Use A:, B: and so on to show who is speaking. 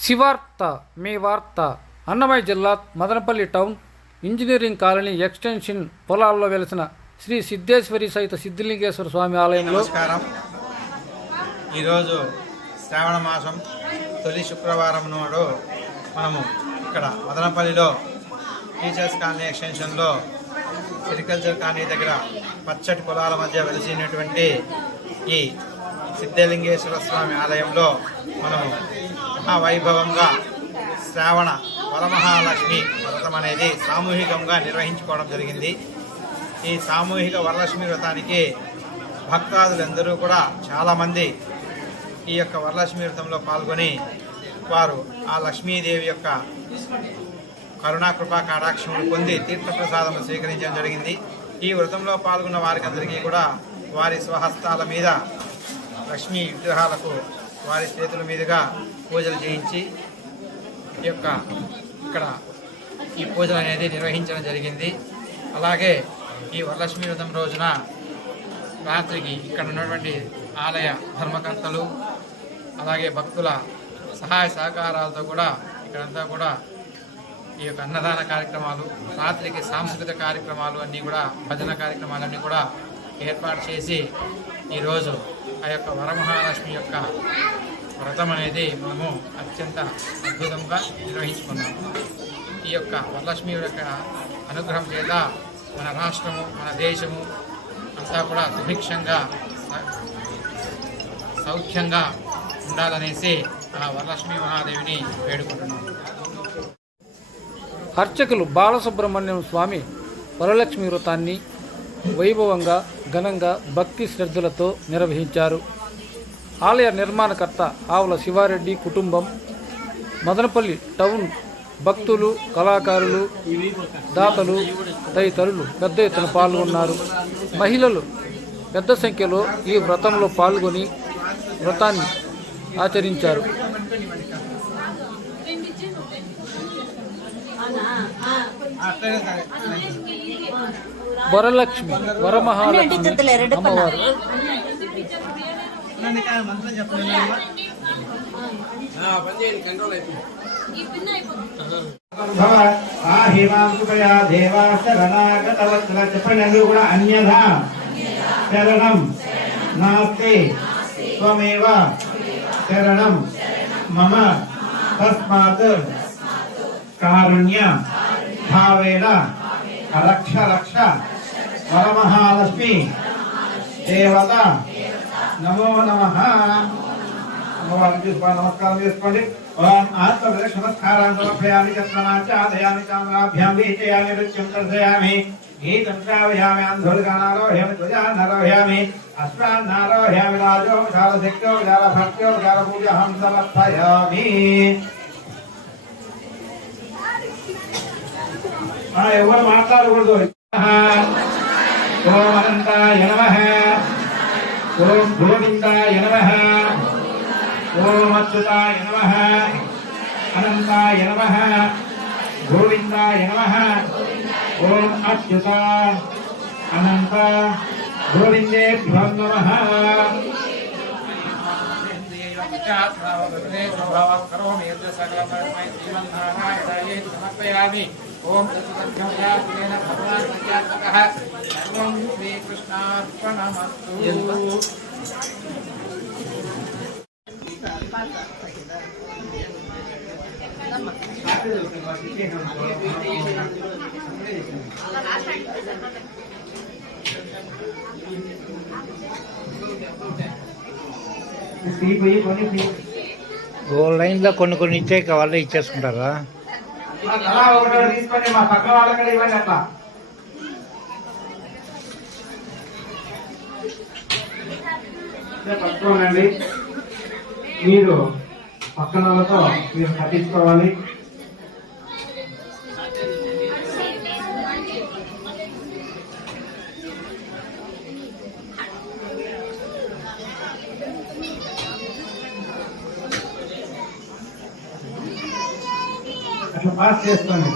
A: శివార్త మీ వార్త అన్నమయ్య జిల్లా Madanapalle town engineering colony extension పొలాల్లో వెలిసిన శ్రీ సిద్ధేశ్వరి సహిత సిద్ధిలింగేశ్వర స్వామి ఆలయంలో
B: నమస్కారం. ఈరోజు శ్రావణ మాసం తొలి శుక్రవారం నాడు మనము ఇక్కడ మదనపల్లిలో టీచర్స్ కాలనీ ఎక్స్టెన్షన్లో సెరికల్చర్ కాలనీ దగ్గర పచ్చటి పొలాల మధ్య వెలిసినటువంటి ఈ సిద్ధలింగేశ్వర స్వామి ఆలయంలో మనము మహావైభవంగా శ్రావణ వరమహాలక్ష్మి వ్రతం అనేది సామూహికంగా నిర్వహించుకోవడం జరిగింది. ఈ సామూహిక వరలక్ష్మి వ్రతానికి భక్తాదులందరూ కూడా చాలామంది ఈ యొక్క వరలక్ష్మి వ్రతంలో పాల్గొని వారు ఆ లక్ష్మీదేవి యొక్క కరుణాకృపా కటాక్షములు పొంది తీర్థప్రసాదం స్వీకరించడం జరిగింది. ఈ వ్రతంలో పాల్గొన్న వారికి అందరికీ కూడా వారి స్వహస్తాల మీద లక్ష్మీ విగ్రహాలకు వారి చేతుల మీదుగా పూజలు చేయించి ఈ యొక్క ఇక్కడ ఈ పూజలు అనేది నిర్వహించడం జరిగింది. అలాగే ఈ వరలక్ష్మి వ్రతం రోజున రాత్రికి ఇక్కడ ఉన్నటువంటి ఆలయ ధర్మకర్తలు అలాగే భక్తుల సహాయ సహకారాలతో కూడా ఇక్కడంతా కూడా ఈ యొక్క అన్నదాన కార్యక్రమాలు రాత్రికి సాంస్కృతిక కార్యక్రమాలు అన్నీ కూడా భజన కార్యక్రమాలన్నీ కూడా ఏర్పాటు చేసి ఈరోజు ఆ యొక్క వరమహాలక్ష్మి యొక్క వ్రతం అనేది మనము అత్యంత అద్భుతంగా నిర్వహించుకున్నాము. ఈ యొక్క వరలక్ష్మి యొక్క అనుగ్రహం చేత మన రాష్ట్రము మన దేశము అంతా కూడా సుభిక్షంగా సౌఖ్యంగా ఉండాలనేసి ఆ వరలక్ష్మి మహాదేవిని వేడుకుంటున్నాము.
A: అర్చకులు బాలసుబ్రహ్మణ్యం స్వామి వరలక్ష్మి వ్రతాన్ని వైభవంగా ఘనంగా భక్తి శ్రద్ధలతో నిర్వహించారు. ఆలయ నిర్మాణకర్త ఆవుల శివారెడ్డి కుటుంబం మదనపల్లి టౌన్ భక్తులు కళాకారులు దాతలు తదితరులు పెద్ద ఎత్తున పాల్గొన్నారు. మహిళలు పెద్ద సంఖ్యలో ఈ వ్రతంలో పాల్గొని వ్రతాన్ని ఆచరించారు. వరలక్ష్మి వరమహాలక్ష్మి. అమ్మవారు.
C: ఆహిమాంసుకయా దేవా శరణాగతవత్ర చెప్పండి. కూడా అన్యథా శరణం. నాస్తి త్వమేవ శరణం. మమ తస్మాత్. కారుణ్య. భావేన. రక్ష రక్ష వరమహాలక్ష్మి. దేవత. నమో నమ. అమ్మవారిని చూసుకోండి నమస్కారం చేసుకోండి. ఓం ఆత్మవిరక్ష నమస్కారాన్ని సమర్పయామి చంద్రమాచాదయామి చామరాభ్యాం వీచయామి నృత్యం దర్శయామి. గీతం శ్రావయామి అంధుర్గానారోహ్యామి ధ్వజాన్నారోహ్యామి అశ్వాన్నారోహ్యామి రాజోపచార శక్యోపచార భక్త్యోపచార పూజాహం సమర్పయామి. మనం ఎవరు మాట్లాడకూడదు. ఓం అనంతాయ నమః. ఓం గోవిందాయ నమః. ఓం అచ్యుతాయ నమః. అనంతాయ నమః. గోవిందాయ నమః. ఓం అచ్యుత. అనంత. గోవిందేభ్యో నమః.
B: इच्छाभावभव करोमि यद् सकलपरमय
C: श्रीमन्नारायणायै समर्पयामि। ॐ तत्सद्भ्यमयात्मेन भगवान् प्रत्यात्मकः सर्वं श्रीकृष्णार्पणमस्तु। Thank you.
D: ఓ లైన్లో కొన్ని కొన్ని ఇచ్చే వాళ్ళే ఇచ్చేసుకుంటారా?
C: మా మా పక్క వాళ్ళకి ఇవ్వండి అట్లా పట్టుకోనండి మీరు పక్కన వాళ్ళతో మీరు పట్టించుకోవాలి. అట్లా పాస్ చేసుకోండి.